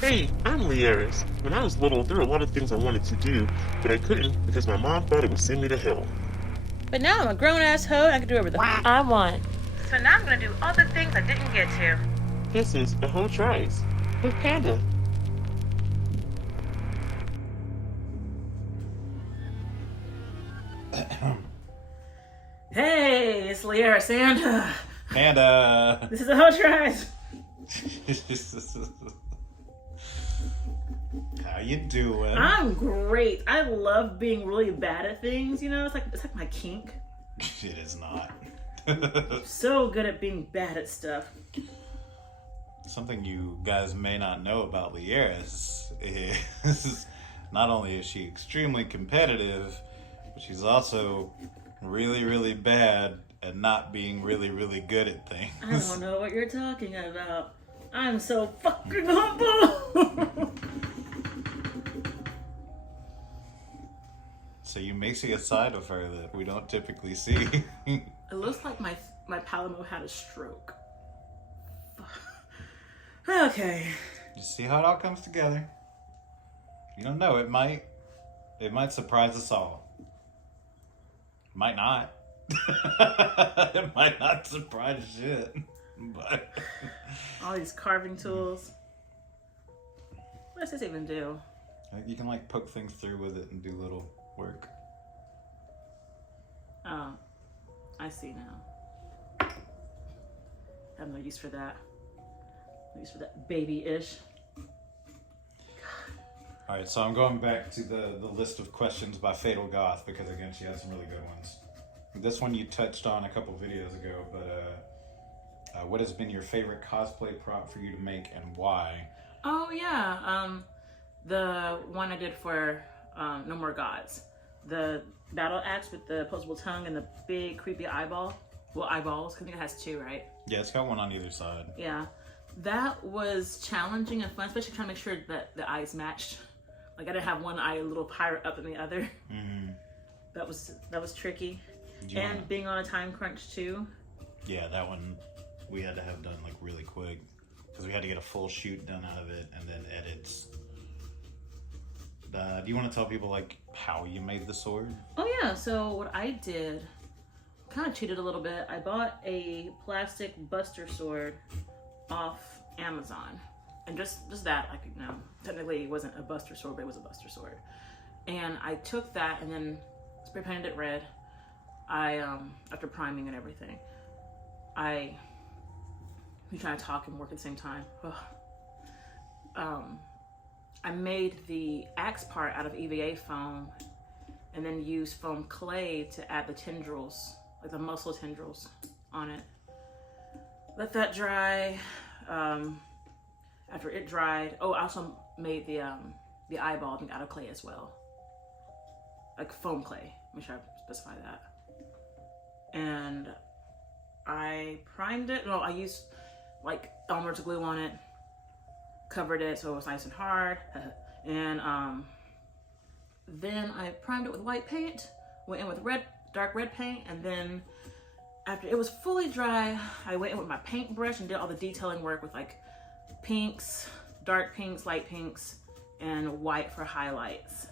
Hey, I'm Lieris. When I was little, there were a lot of things I wanted to do, but I couldn't because my mom thought it would send me to hell. But now I'm a grown-ass hoe and I can do whatever the f I want. So now I'm gonna do all the things I didn't get to. This is a whole tries with Panda. Hey, it's Lieris and Panda. this is a hoe tries. How you doing? I'm great. I love being really bad at things, you know? It's like my kink. It is not. So good at being bad at stuff. Something you guys may not know about Lieris is not only is she extremely competitive, but she's also really, really bad at not being really, really good at things. I don't know what you're talking about. I'm so fucking humble. So you may see a side of her that we don't typically see. It looks like my Palamo had a stroke. Okay. You see how it all comes together. You don't know, it might surprise us all. Might not. It might not surprise shit. But All these carving tools. What does this even do? you can like poke things through with it and do little work. Oh, I see now. I have no use for that. No use for that baby-ish. Alright, so I'm going back to the list of questions by Fatal Goth because again she has some really good ones. This one you touched on a couple videos ago, but what has been your favorite cosplay prop for you to make and why? Oh yeah, the one I did for No More Gods. The battle axe with the opposable tongue and the big creepy eyeball. Well, eyeballs, I think it has two, right? Yeah, it's got one on either side. Yeah. That was challenging and fun, especially trying to make sure that the eyes matched. Like I didn't have one eye a little higher up than the other. Mm-hmm. That was tricky. And being on a time crunch too. Yeah, that one we had to have done like really quick because we had to get a full shoot done out of it and then edits. Do you want to tell people like how you made the sword? Oh yeah, so what I did, kind of cheated a little bit. I bought a plastic buster sword off Amazon. And just that, like, you know, technically it wasn't a buster sword, but it was a buster sword. And I took that and then spray painted it red. After priming and everything, we trying to talk and work at the same time. I made the axe part out of EVA foam and then used foam clay to add the tendrils, like the muscle tendrils on it. Let that dry. After it dried, I also made the eyeball I think, out of clay as well. Like foam clay, make sure I specify that. And I primed it. No, I used like Elmer's glue on it, covered it so it was nice and hard. And then I primed it with white paint, went in with dark red paint, and then after it was fully dry, I went in with my paintbrush and did all the detailing work with like pinks, dark pinks, light pinks, and white for highlights.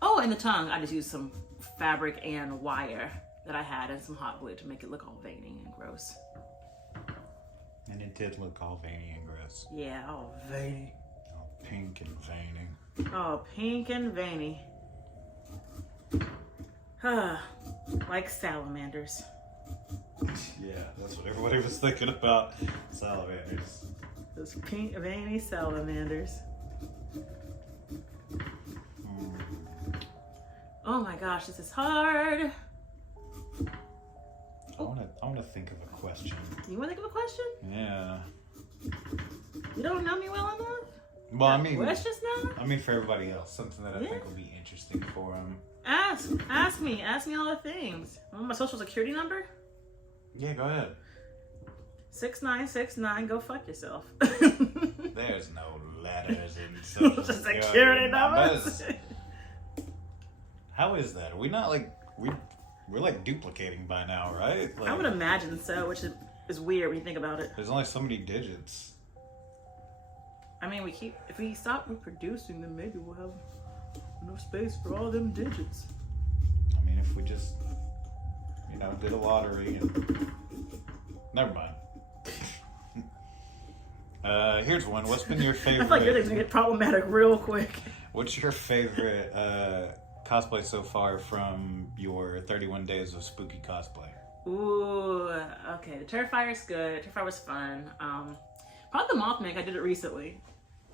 Oh, and the tongue, I just used some fabric and wire that I had and some hot glue to make it look all veiny and gross. And it did look all veiny and gross. Yeah, all veiny. All pink and veiny. Oh, pink and veiny. Like salamanders. Yeah, that's what everybody was thinking about. Salamanders. Those pink, veiny salamanders. Oh my gosh, this is hard. I wanna think of a question. You want to think of a question? Yeah. You don't know me well enough? Well, I mean, questions now? I mean for everybody else, something that I think will be interesting for them. Ask me all the things. Want my social security number? Yeah, go ahead. 6969. Go fuck yourself. There's no letters in social security numbers. How is that? Are we not like we're like duplicating by now, right? Like, I would imagine so, which is weird when you think about it. There's only so many digits. I mean, if we stop reproducing, then maybe we'll have enough space for all them digits. I mean, if we just, did a lottery and... Never mind. Here's one. What's been your favorite... I feel like you're gonna get problematic real quick. What's your favorite cosplay so far from your 31 days of spooky cosplay? Ooh, okay. The Terrifier's good. Terrifier was fun. Probably the Mothman. I did it recently,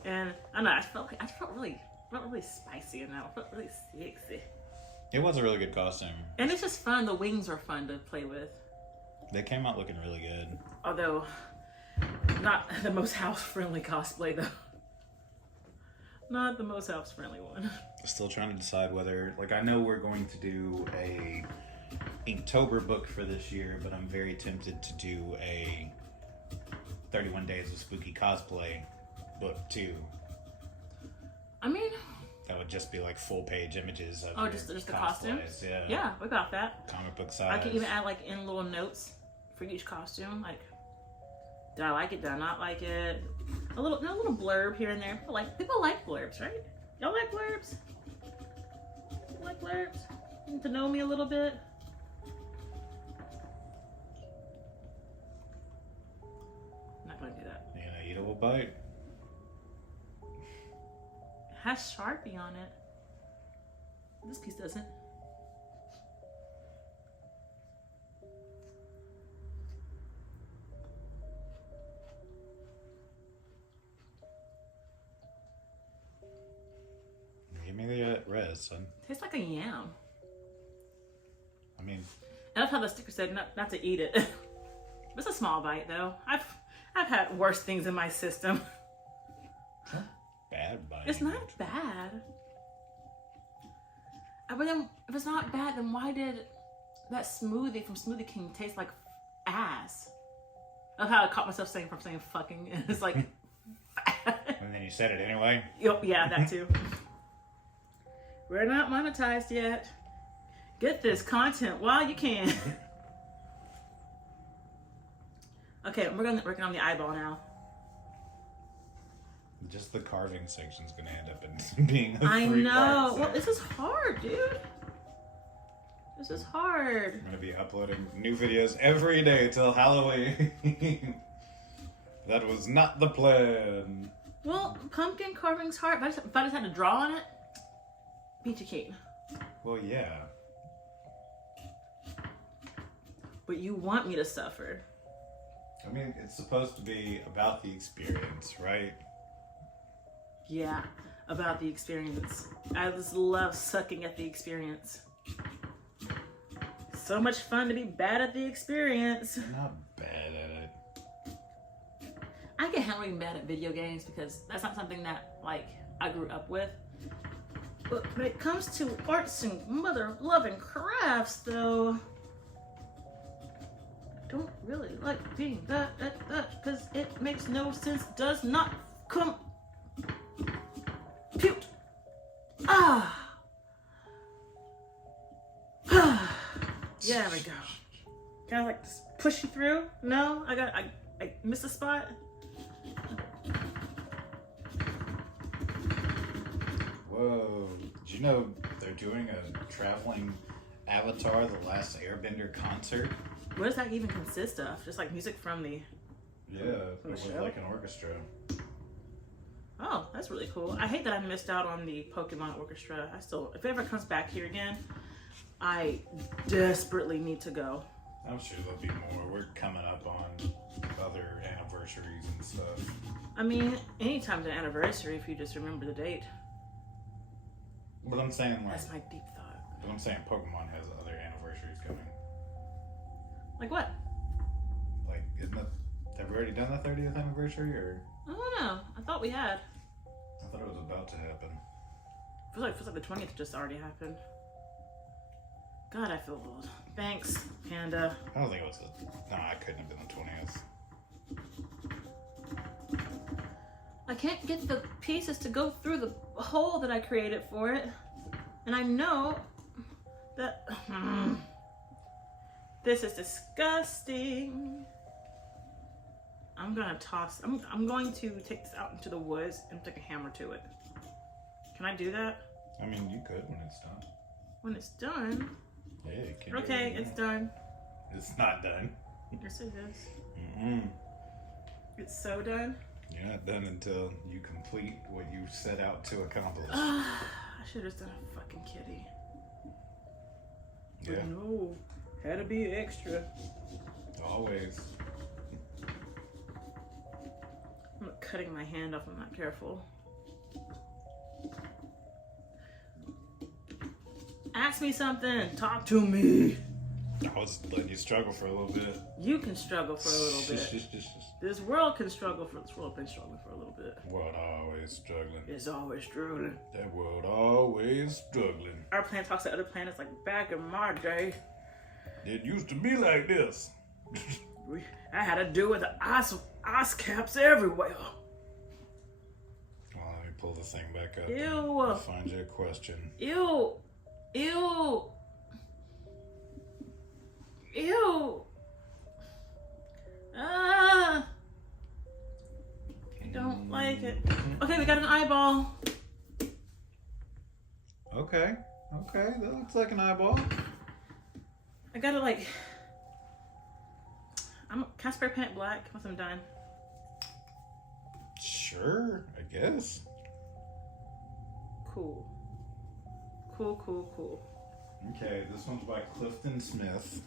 and I don't know. I felt really spicy in that. I felt really sexy. It was a really good costume. And it's just fun. The wings are fun to play with. They came out looking really good. Although, not the most house-friendly cosplay though. Not the most house-friendly one. Still trying to decide whether, I know we're going to do a Inktober book for this year, but I'm very tempted to do a 31 Days of Spooky Cosplay book too. I mean, that would just be full page images of just the costumes. Yeah, we got that. Comic book size. I can even add in little notes for each costume, did I like it? Did I not like it? A little blurb here and there. People like blurbs, right? Y'all like blurbs? You like blurbs? Need to know me a little bit. I'm not gonna do that. You gonna eat a little bite? It has Sharpie on it. This piece doesn't. Give me that res, son. Tastes like a yam. I mean, I love how the sticker said not to eat it. It's a small bite though. I've had worse things in my system. Bad bite. It's not bad. But then, if it's not bad, then why did that smoothie from Smoothie King taste like ass? I love how I caught myself saying fucking, and it's like. And then you said it anyway. Yeah, that too. We're not monetized yet. Get this content while you can. Okay, we're working on the eyeball now. Just the carving section's gonna end up in being a I know. Part, Well, this is hard, dude. This is hard. I'm gonna be uploading new videos every day till Halloween. That was not the plan. Well, pumpkin carving's hard. If I just had to draw on it, peachy cake. Well, yeah. But you want me to suffer. I mean, it's supposed to be about the experience, right? Yeah, about the experience. I just love sucking at the experience. So much fun to be bad at the experience. I'm not bad at it. I can handle being bad at video games because that's not something that I grew up with. But when it comes to arts and mother-loving crafts, though, I don't really like being bad at that because it makes no sense. Does not compute. Yeah, there we go. Can I just push you through? No, I missed a spot. Whoa! Did you know they're doing a traveling Avatar: The Last Airbender concert? What does that even consist of? Just music from the... Yeah, it was show? like an orchestra. Oh, that's really cool. I hate that I missed out on the Pokemon Orchestra. If it ever comes back here again, I desperately need to go. I'm sure there'll be more. We're coming up on other anniversaries and stuff. I mean, anytime's an anniversary if you just remember the date. But I'm saying That's my deep thought. But I'm saying Pokemon has other anniversaries coming. Like what? Isn't that... Have we already done the 30th anniversary, or...? I don't know. I thought we had. I thought it was about to happen. Feels like the 20th just already happened. God, I feel old. Thanks, Panda. I don't think it was No, it couldn't have been the 20th. I can't get the pieces to go through the hole that I created for it. And I know that... this is disgusting. I'm gonna toss. I'm going to take this out into the woods and take a hammer to it. Can I do that? I mean, you could when it's done. When it's done. Yeah, you can. Okay, it's done. It's not done. Yes, it is. Mm-mm. It's so done. You're not done until you complete what you set out to accomplish. I should have done a fucking kitty. Yeah. But no, had to be extra. Always. I'm cutting my hand off. I'm not careful. Ask me something. Talk to me. I was letting you struggle for a little bit. You can struggle for a little bit. This world can struggle for. This world been struggling for a little bit. World always struggling. It's always struggling. That world always struggling. Our planet talks to other planets like back in my day. It used to be like this. I had to do with the ice caps everywhere. Well, let me pull the thing back up. Ew. And find your question. Ew. Ew. Ew. Ah. I don't like it. Okay, we got an eyeball. Okay. Okay, that looks like an eyeball. I gotta like. Can I spray paint black once I'm done? Sure, I guess. Cool. Cool. Okay, this one's by Clifton Smith.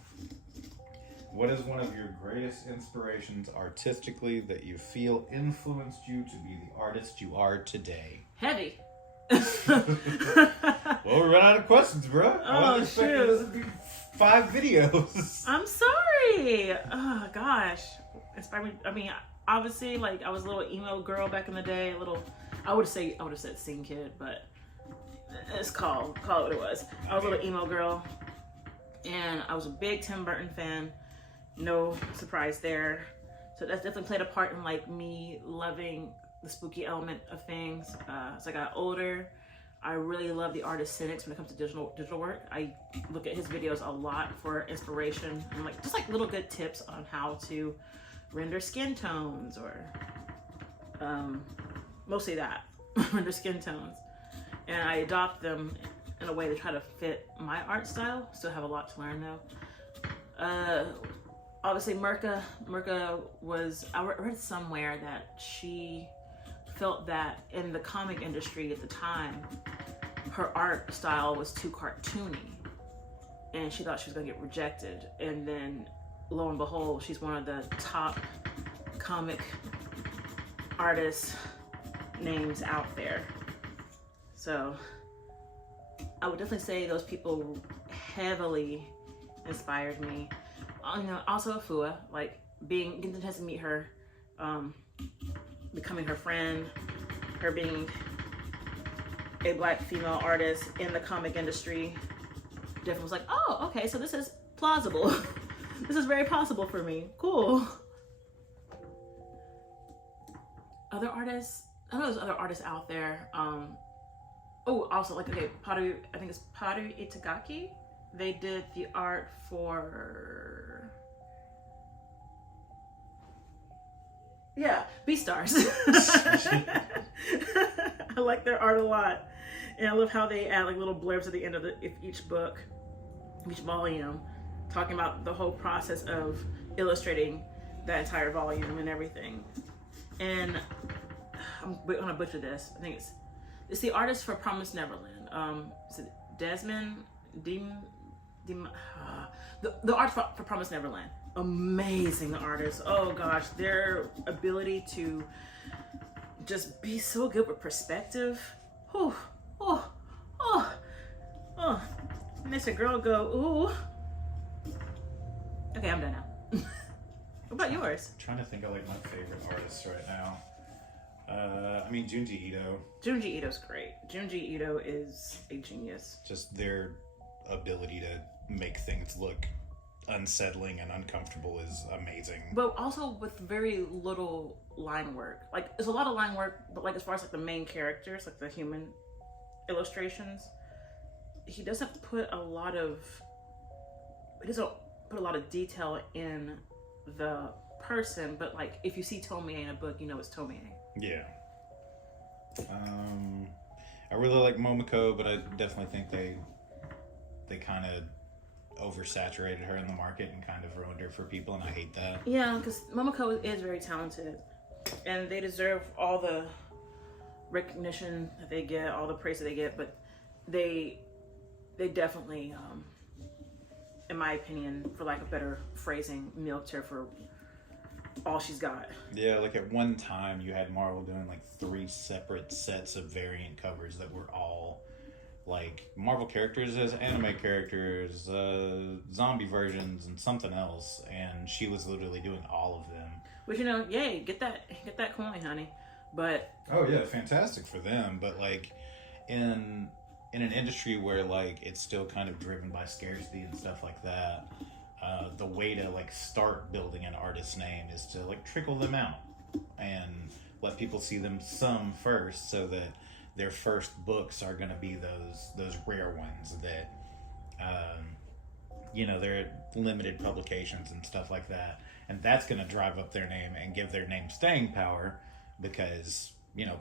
What is one of your greatest inspirations artistically that you feel influenced you to be the artist you are today? Heavy. Well, we ran out of questions, bro. Oh, shoot. This would be 5 videos. I'm sorry. Oh gosh, inspired me. I mean, obviously, like I was a little emo girl back in the day. I would have said scene kid, but it's call it what it was. I was a little emo girl, and I was a big Tim Burton fan. No surprise there. So that definitely played a part in like me loving the spooky element of things. As I got older, I really love the artist Cynics when it comes to digital work. I look at his videos a lot for inspiration and like just like little good tips on how to render skin tones or mostly that render skin tones, and I adopt them in a way to try to fit my art style. Still have a lot to learn though. Obviously, Mirka was, I read somewhere that she felt that in the comic industry at the time, her art style was too cartoony, and she thought she was gonna get rejected. And then, lo and behold, she's one of the top comic artist names out there. So I would definitely say those people heavily inspired me. You know, also Afua, like getting the chance to meet her, becoming her friend, her being a Black female artist in the comic industry, definitely was like, oh, okay, so this is plausible. This is very possible for me. Cool. Other artists, I know there's other artists out there. Also, like, okay, I think it's Paru Itagaki. They did the art for, Beastars. I like their art a lot. And I love how they add like little blurbs at the end of each book, each volume, talking about the whole process of illustrating that entire volume and everything. And I'm gonna butcher this. I think it's the artist for Promised Neverland. Is it Desmond? The art for Promised Neverland. Amazing artists. Oh gosh, their ability to just be so good with perspective. Makes a girl go, ooh. Okay, I'm done now. What about yours? I'm trying to think of like my favorite artists right now. I mean, Junji Ito. Junji Ito's great. Junji Ito is a genius. Just their ability to make things look unsettling and uncomfortable is amazing. But also with very little line work. Like, there's a lot of line work, but like as far as like the main characters, like the human illustrations, he doesn't put a lot of detail in the person, but like if you see Tomie in a book, you know it's Tomie. Yeah. I really like Momoko, but I definitely think they kind of oversaturated her in the market and kind of ruined her for people, and I hate that. Yeah, because Momoko is very talented, and they deserve all the recognition that they get, all the praise that they get, but they definitely, in my opinion, for lack of better phrasing, milked her for all she's got. Yeah, like at one time you had Marvel doing like 3 separate sets of variant covers that were all like Marvel characters as anime characters, zombie versions, and something else, and she was literally doing all of them. Which, yay, get that coin, honey. But oh yeah, fantastic for them. But like in an industry where like it's still kind of driven by scarcity and stuff like that, the way to like start building an artist's name is to like trickle them out and let people see them some first, so that their first books are going to be those rare ones that they're limited publications and stuff like that, and that's going to drive up their name and give their name staying power, because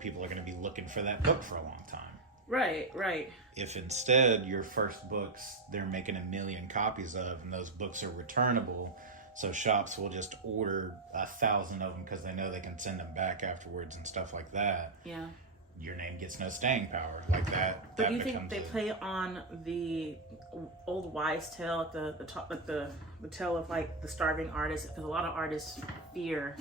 people are going to be looking for that book for a long time. Right. If instead your first books they're making 1 million copies of, and those books are returnable, so shops will just order 1,000 of them because they know they can send them back afterwards and stuff like that. Yeah. Your name gets no staying power like that. But do you think they play on the old wives' tale, the tale of like the starving artist? Because a lot of artists fear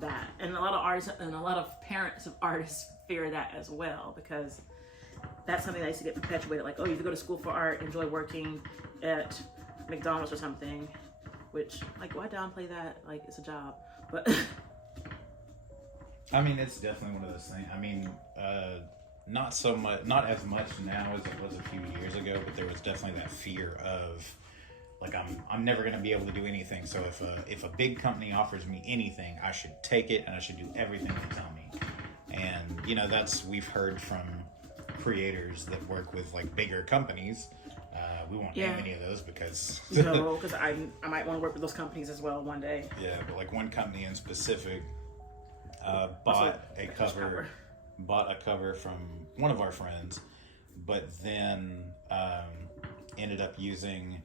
that, and a lot of artists and a lot of parents of artists fear that as well, because that's something that used to get perpetuated. Like, oh, you have to go to school for art, enjoy working at McDonald's or something. Which, like, why downplay that? Like, it's a job, but. I mean, it's definitely one of those things. I mean, not as much now as it was a few years ago, but there was definitely that fear of, like, I'm never going to be able to do anything. So if a big company offers me anything, I should take it, and I should do everything they tell me. And we've heard from creators that work with like bigger companies. We won't name any of those because no, because I might want to work with those companies as well one day. Yeah, but like one company in specific bought a cover from one of our friends, but then ended up using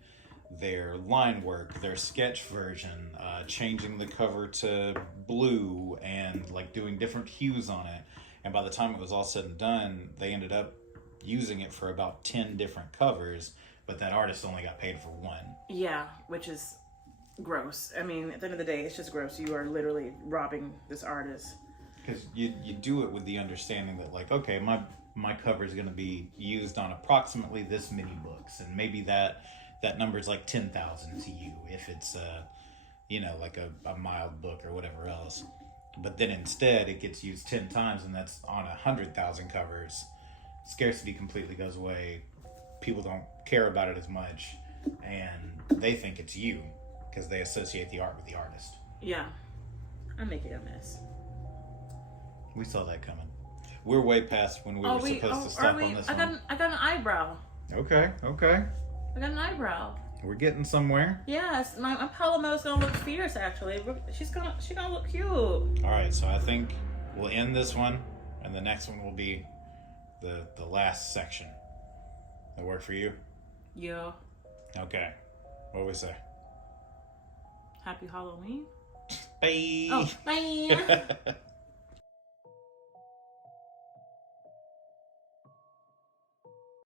their line work, their sketch version, changing the cover to blue and like doing different hues on it. And by the time it was all said and done, they ended up using it for about 10 different covers, but that artist only got paid for one. Yeah, which is gross. I mean, at the end of the day, it's just gross. You are literally robbing this artist. Because you do it with the understanding that, like, okay, my cover is going to be used on approximately this many books, and maybe that number is like 10,000 to you if it's like a mild book or whatever else. But then instead it gets used 10 times, and that's on 100,000 covers. Scarcity completely goes away. People don't care about it as much, and they think it's you because they associate the art with the artist. Yeah, I'm making a mess. We saw that coming. We're way past when we were supposed to stop on this one. I got an eyebrow. Okay. I got an eyebrow. We're getting somewhere. Yes, my Palomo's gonna look fierce. Actually, she's gonna look cute. All right, so I think we'll end this one, and the next one will be the last section. That work for you? Yeah. Okay. What do we say? Happy Halloween. Bye. Oh, bye.